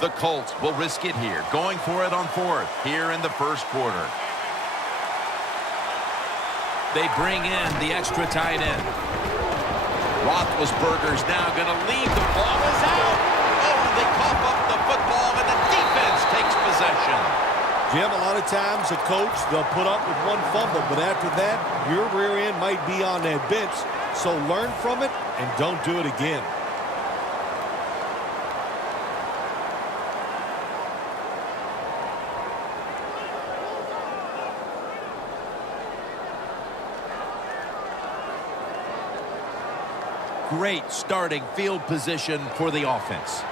The Colts will risk it here, going for it on fourth here in the first quarter. They bring in the extra tight end. Roethlisberger's now going to lead. The ball is out. Oh, they cough up the football, and the defense takes possession. Jim, a lot of times a coach, they'll put up with one fumble, but after that, your rear end might be on that bench. So learn from it and don't do it again. Great starting field position for the offense.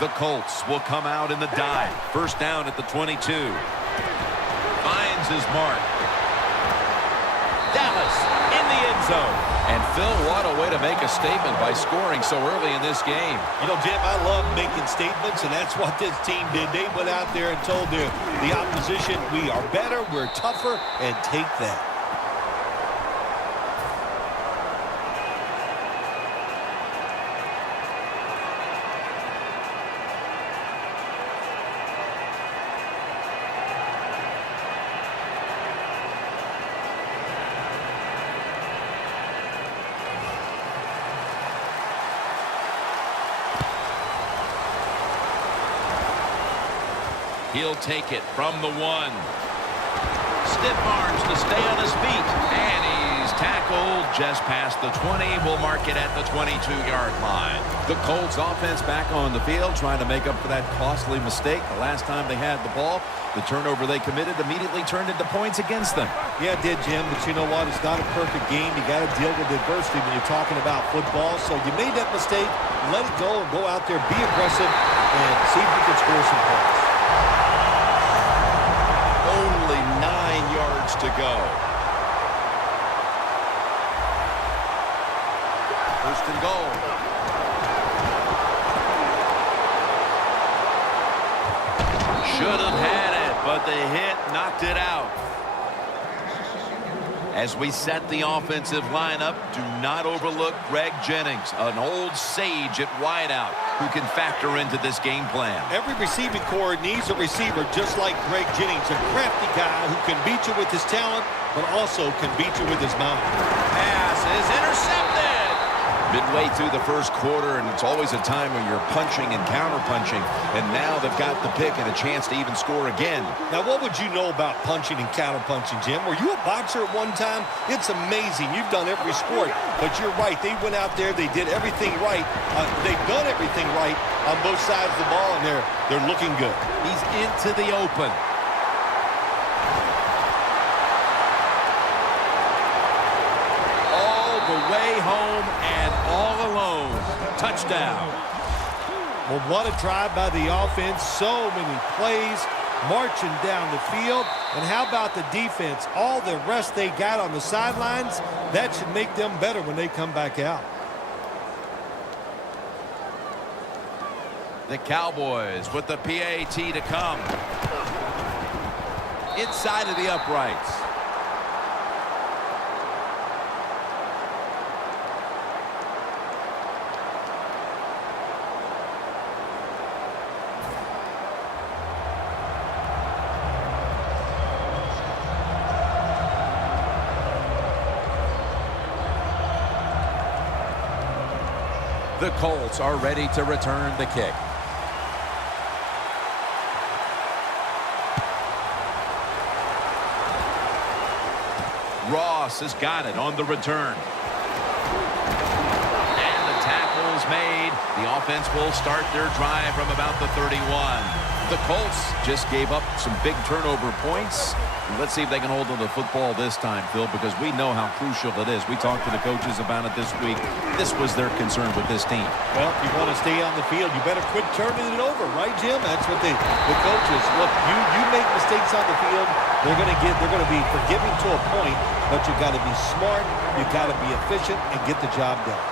The Colts will come out in the dive. First down at the 22. Finds his mark. Dallas in the end zone. And Phil, what a way to make a statement by scoring so early in this game. You know, Jim, I love making statements, and that's what this team did. They went out there and told the opposition, we are better, we're tougher, and take that. He'll take it from the 1. Stiff arms to stay on his feet. And he's tackled just past the 20. We'll mark it at the 22-yard line. The Colts offense back on the field trying to make up for that costly mistake. The last time they had the ball, the turnover they committed immediately turned into points against them. Yeah, it did, Jim, but you know what? It's not a perfect game. You got to deal with adversity when you're talking about football. So you made that mistake. Let it go and go out there, be aggressive, and see if you can score some points. Only 9 yards to go. First and goal. Should have had it, but the hit knocked it out. As we set the offensive lineup, do not overlook Greg Jennings, an old sage at wideout who can factor into this game plan. Every receiving corps needs a receiver just like Greg Jennings, a crafty guy who can beat you with his talent, but also can beat you with his mind. Pass is intercepted. Midway through the first quarter, and it's always a time when you're punching and counter-punching, and now they've got the pick and a chance to even score again. Now, what would you know about punching and counter-punching, Jim? Were you a boxer at one time? It's amazing. You've done every sport, but you're right. They went out there. They did everything right. They've done everything right on both sides of the ball, and they're looking good. He's into the open. All the way home and all alone. Touchdown. Well, what a drive by the offense. So many plays marching down the field. And how about the defense? All the rest they got on the sidelines, that should make them better when they come back out. The Cowboys with the PAT to come. Inside of the uprights. The Colts are ready to return the kick. Ross has got it on the return. And the tackle's made. The offense will start their drive from about the 31. The Colts just gave up some big turnover points. Let's see if they can hold on to the football this time, Phil, because we know how crucial it is. We talked to the coaches about it this week. This was their concern with this team. Well, if you want to stay on the field, you better quit turning it over, right, Jim? That's what the coaches look. You make mistakes on the field, they're going to be forgiving to a point, but you got to be smart, you got to be efficient, and get the job done.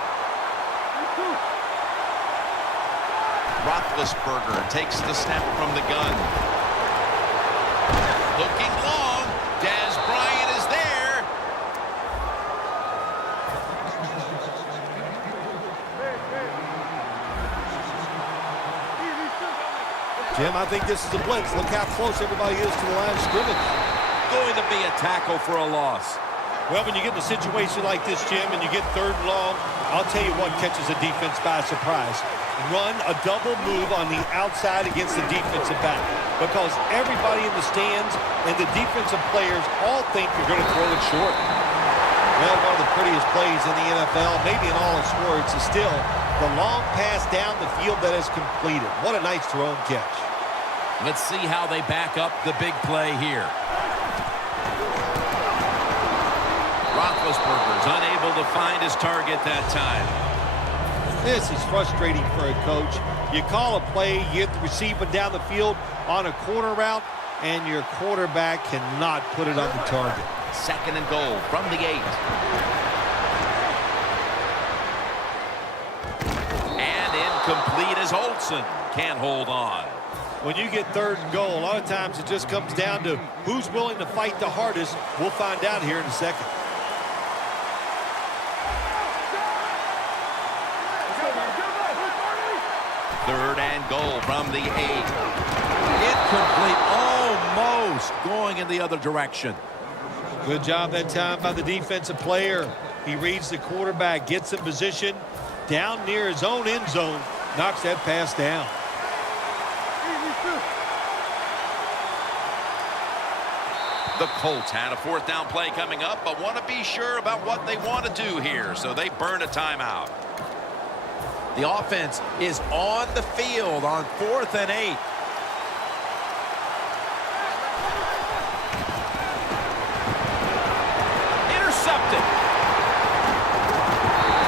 Roethlisberger takes the snap from the gun. Looking long. Dez Bryant is there. I think this is a blitz. Look how close everybody is to the line of scrimmage. Going to be a tackle for a loss. Well, when you get in a situation like this, Jim, and you get 3rd and long, I'll tell you what catches a defense by surprise. Run a double move on the outside against the defensive back, because everybody in the stands and the defensive players all think you're going to throw it short. Well, one of the prettiest plays in the NFL, maybe in all of sports, is still the long pass down the field that is completed. What a nice throw and catch. Let's see how they back up the big play here. Roethlisberger's unable to find his target that time. This is frustrating for a coach. You call a play, you get the receiver down the field on a corner route, and your quarterback cannot put it on the target. 2nd and goal from the 8. And incomplete as Olsen can't hold on. When you get 3rd and goal, a lot of times it just comes down to who's willing to fight the hardest. We'll find out here in a second. Third and goal from the 8. Incomplete, almost going in the other direction. Good job that time by the defensive player. He reads the quarterback, gets in position, down near his own end zone, knocks that pass down. The Colts had a 4th down play coming up, but want to be sure about what they want to do here, so they burn a timeout. The offense is on the field on 4th and 8. Intercepted.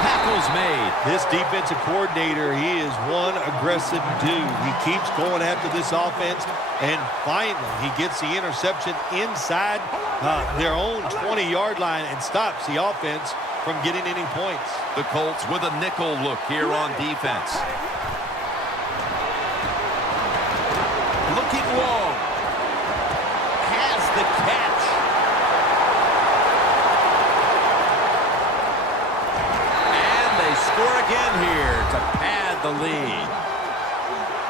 Tackles made. This defensive coordinator, he is one aggressive dude. He keeps going after this offense, and finally he gets the interception inside their own 20-yard line and stops the offense from getting any points. The Colts with a nickel look here on defense. Looking long. Has the catch. And they score again here to pad the lead.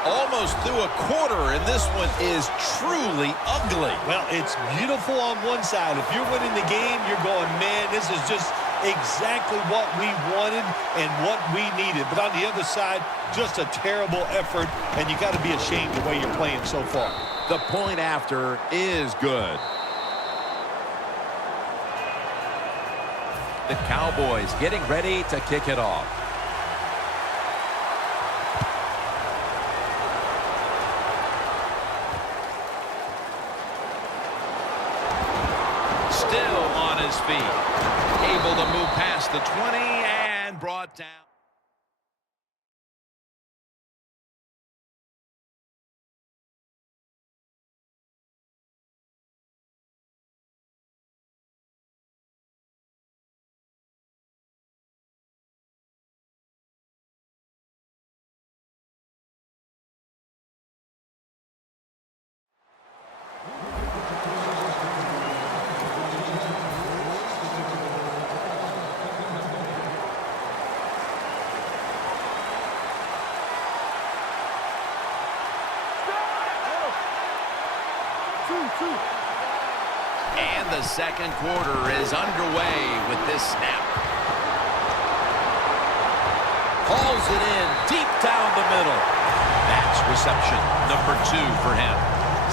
Almost through a quarter, and this one is truly ugly. Well, it's beautiful on one side. If you're winning the game, you're going, man, this is just exactly what we wanted and what we needed. But on the other side, just a terrible effort, and you got to be ashamed of the way you're playing so far. The point after is good. The Cowboys getting ready to kick it off. Still on his feet. Able to move past the 20 and brought down. And the 2nd quarter is underway with this snap. Hauls it in deep down the middle. That's reception number 2 for him.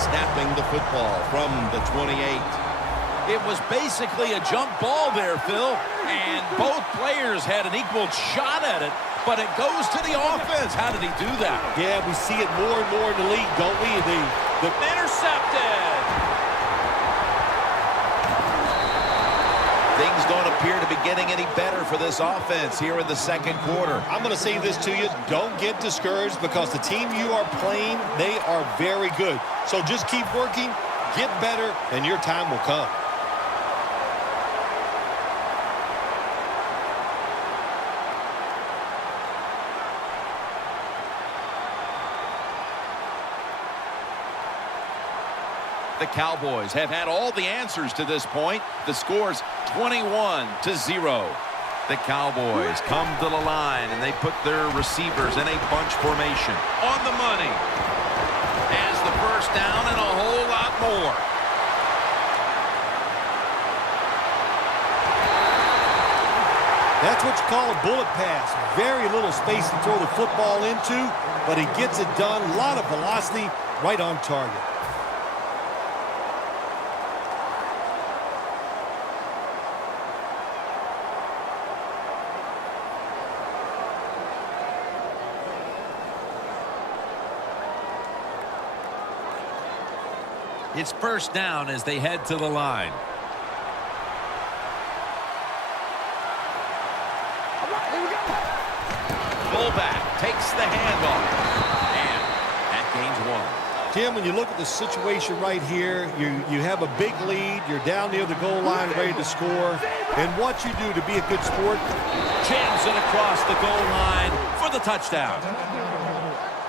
Snapping the football from the 28. It was basically a jump ball there, Phil. And both players had an equal shot at it, but it goes to the offense. How did he do that? Yeah, we see it more and more in the league, don't we? The intercepted. Things don't appear to be getting any better for this offense here in the 2nd quarter. I'm going to say this to you. Don't get discouraged, because the team you are playing, they are very good. So just keep working, get better, and your time will come. The Cowboys have had all the answers to this point. The score's 21-0. The Cowboys come to the line, and they put their receivers in a bunch formation. On the money. As the That's what you call a bullet pass. Very little space to throw the football into, but he gets it done. A lot of velocity, right on target. It's first down as they head to the line. Fullback takes the handoff. And that gains one. Tim, when you look at the situation right here, you have a big lead. You're down near the goal line ready to score. And what you do to be a good sport, jams it across the goal line for the touchdown.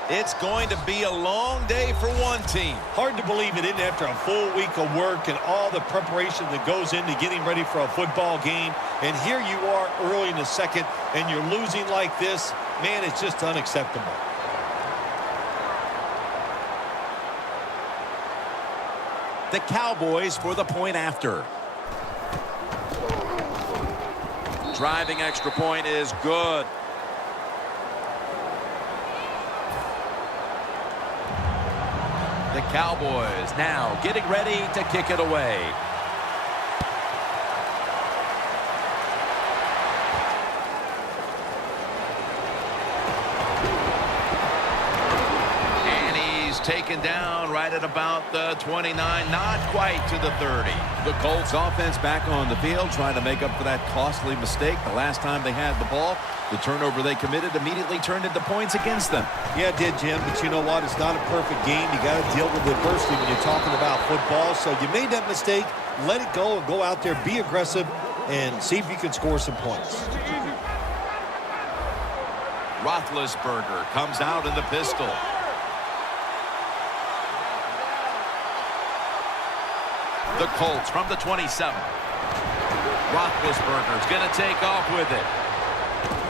It's going to be a long day for one team. hard to believe it isn't after a full week of work and all the preparation that goes into getting ready for a football game. And here you are early in the second, and you're losing like this. Man, it's just unacceptable. The Cowboys for the point after. Driving extra point is good. The Cowboys now getting ready to kick it away. And he's taken down right at about the 29, not quite to the 30. The Colts offense back on the field trying to make up for that costly mistake the last time they had the ball. The turnover they committed immediately turned into points against them. Yeah, it did, Jim, but you know what? It's not a perfect game. You got to deal with adversity when you're talking about football. So you made that mistake, let it go, and go out there, be aggressive, and see if you can score some points. Roethlisberger comes out in the pistol. The Colts from the 27. Roethlisberger's going to take off with it.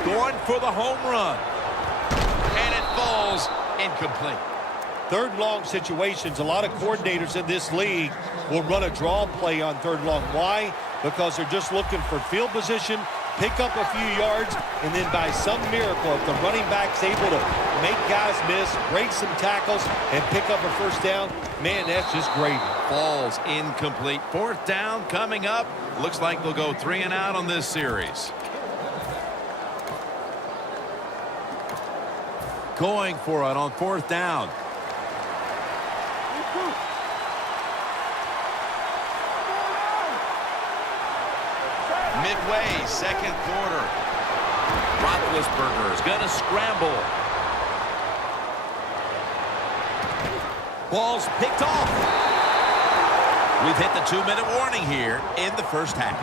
Going for the home run. And it falls incomplete. Third and long situations, a lot of coordinators in this league will run a draw play on third and long. Why? Because they're just looking for field position, pick up a few yards, and then by some miracle, if the running back's able to make guys miss, break some tackles, and pick up a first down, man, that's just gravy. Falls incomplete. Fourth down coming up. Looks like they'll go 3 and out on this series. Going for it on fourth down. Midway, second quarter. Roethlisberger is going to scramble. Ball's picked off. We've hit the 2-minute warning here in the first half.